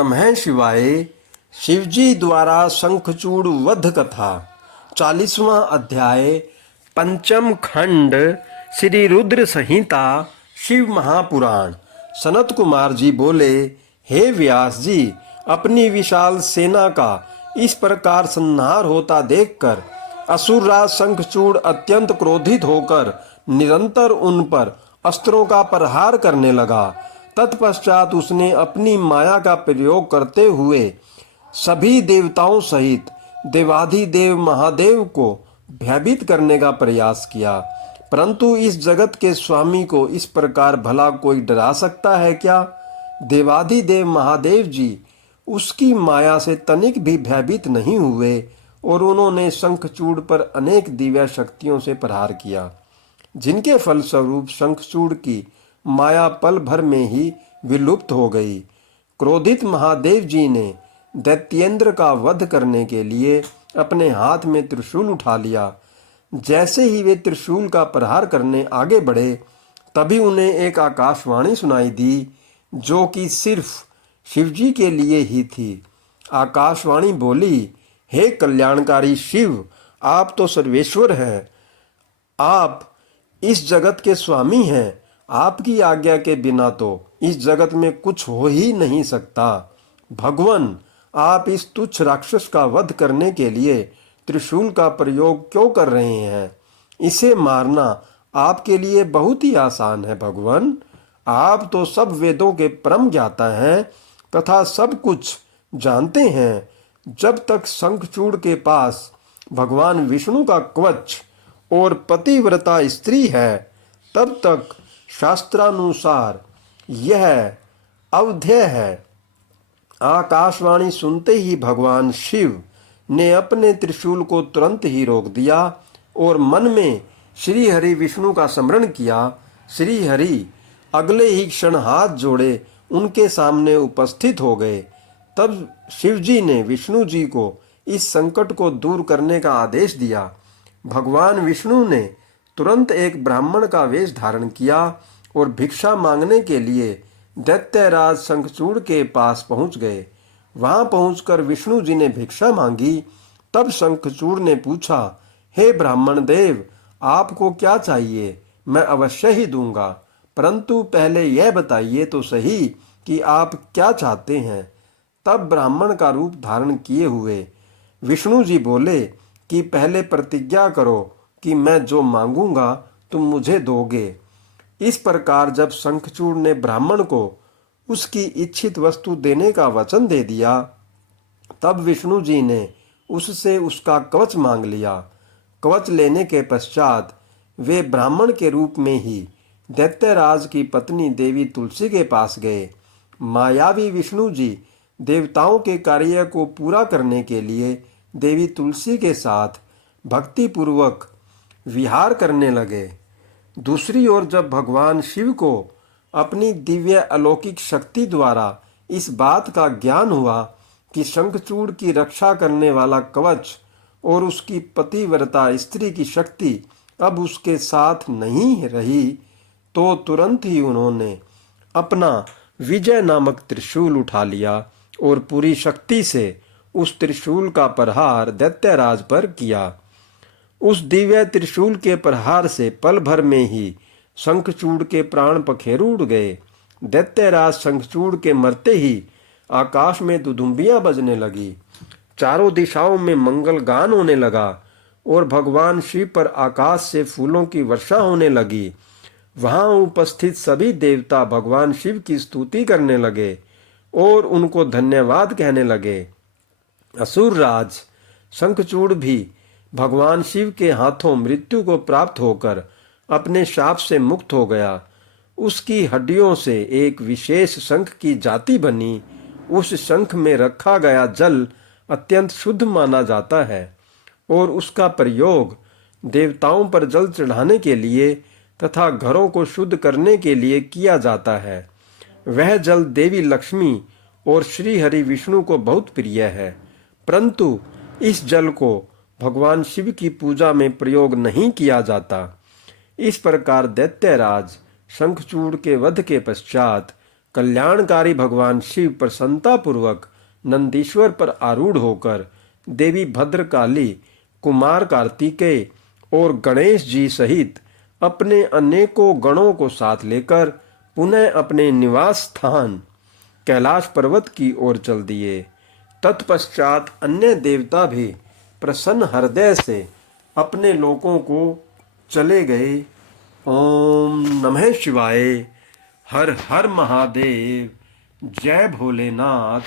नमः शिवाय। शिवजी द्वारा शंखचूड़ वध कथा 40वां अध्याय पंचम खंड श्री रुद्र संहिता शिव महापुराण। सनत कुमार जी बोले, हे व्यास जी, अपनी विशाल सेना का इस प्रकार संहार होता देखकर असुरराज शंखचूड़ अत्यंत क्रोधित होकर निरंतर उन पर अस्त्रों का प्रहार करने लगा। तत्पश्चात उसने अपनी माया का प्रयोग करते हुए सभी देवताओं सहित देवाधिदेव महादेव को भयभीत करने का प्रयास किया। परंतु इस जगत के स्वामी को इस प्रकार भला कोई डरा सकता है क्या? देवाधिदेव महादेव जी उसकी माया से तनिक भी भयभीत नहीं हुए और उन्होंने शंखचूड़ पर अनेक दिव्य शक्तियों से प्रहार किया, जिनके फलस्वरूप शंखचूड़ की माया पल भर में ही विलुप्त हो गई। क्रोधित महादेव जी ने दैत्येंद्र का वध करने के लिए अपने हाथ में त्रिशूल उठा लिया। जैसे ही वे त्रिशूल का प्रहार करने आगे बढ़े, तभी उन्हें एक आकाशवाणी सुनाई दी, जो कि सिर्फ शिवजी के लिए ही थी। आकाशवाणी बोली, हे कल्याणकारी शिव, आप तो सर्वेश्वर हैं। आप इस जगत के स्वामी हैं। आपकी आज्ञा के बिना तो इस जगत में कुछ हो ही नहीं सकता। भगवान, आप इस तुच्छ राक्षस का वध करने के लिए त्रिशूल का प्रयोग क्यों कर रहे हैं? इसे मारना आपके लिए बहुत ही आसान है। भगवान, आप तो सब वेदों के परम ज्ञाता हैं तथा सब कुछ जानते हैं। जब तक शंखचूड़ के पास भगवान विष्णु का कवच और पतिव्रता स्त्री है, तब तक शास्त्रानुसार यह अवध्यय है। आकाशवाणी सुनते ही भगवान शिव ने अपने त्रिशूल को तुरंत ही रोक दिया और मन में श्री हरि विष्णु का स्मरण किया। श्री हरि अगले ही क्षण हाथ जोड़े उनके सामने उपस्थित हो गए। तब शिवजी ने विष्णु जी को इस संकट को दूर करने का आदेश दिया। भगवान विष्णु ने तुरंत एक ब्राह्मण का वेश धारण किया और भिक्षा मांगने के लिए दैत्यराज शंखचूड़ के पास पहुंच गए। वहां पहुंचकर विष्णु जी ने भिक्षा मांगी। तब शंखचूड़ ने पूछा, हे ब्राह्मण देव, आपको क्या चाहिए? मैं अवश्य ही दूंगा, परंतु पहले यह बताइए तो सही कि आप क्या चाहते हैं। तब ब्राह्मण का रूप धारण किए हुए विष्णु जी बोले कि पहले प्रतिज्ञा करो कि मैं जो मांगूंगा तुम मुझे दोगे। इस प्रकार जब शंखचूड़ ने ब्राह्मण को उसकी इच्छित वस्तु देने का वचन दे दिया, तब विष्णु जी ने उससे उसका कवच मांग लिया। कवच लेने के पश्चात वे ब्राह्मण के रूप में ही दैत्यराज की पत्नी देवी तुलसी के पास गए। मायावी विष्णु जी देवताओं के कार्य को पूरा करने के लिए देवी तुलसी के साथ भक्तिपूर्वक विहार करने लगे। दूसरी ओर जब भगवान शिव को अपनी दिव्य अलौकिक शक्ति द्वारा इस बात का ज्ञान हुआ कि शंखचूड़ की रक्षा करने वाला कवच और उसकी पतिव्रता स्त्री की शक्ति अब उसके साथ नहीं रही, तो तुरंत ही उन्होंने अपना विजय नामक त्रिशूल उठा लिया और पूरी शक्ति से उस त्रिशूल का प्रहार दैत्यराज पर किया। उस दिव्य त्रिशूल के प्रहार से पल भर में ही शंखचूड़ के प्राण पखेरु उड़ गए। दैत्यराज शंखचूड़ के मरते ही आकाश में दुदुम्बियां बजने लगी, चारों दिशाओं में मंगल गान होने लगा और भगवान शिव पर आकाश से फूलों की वर्षा होने लगी। वहां उपस्थित सभी देवता भगवान शिव की स्तुति करने लगे और उनको धन्यवाद कहने लगे। असुरराज शंखचूड़ भी भगवान शिव के हाथों मृत्यु को प्राप्त होकर अपने शाप से मुक्त हो गया। उसकी हड्डियों से एक विशेष शंख की जाति बनी। उस शंख में रखा गया जल अत्यंत शुद्ध माना जाता है और उसका प्रयोग देवताओं पर जल चढ़ाने के लिए तथा घरों को शुद्ध करने के लिए किया जाता है। वह जल देवी लक्ष्मी और श्री हरि विष्णु को बहुत प्रिय है, परंतु इस जल को भगवान शिव की पूजा में प्रयोग नहीं किया जाता। इस प्रकार दैत्यराज शंखचूड़ के वध के पश्चात कल्याणकारी भगवान शिव प्रसन्नतापूर्वक नंदीश्वर पर आरूढ़ होकर देवी भद्रकाली, कुमार कार्तिकेय और गणेश जी सहित अपने अनेकों गणों को साथ लेकर पुनः अपने निवास स्थान कैलाश पर्वत की ओर चल दिए। तत्पश्चात अन्य देवता भी प्रसन्न हृदय से अपने लोकों को चले गए। ओम नमः शिवाय। हर हर महादेव। जय भोलेनाथ।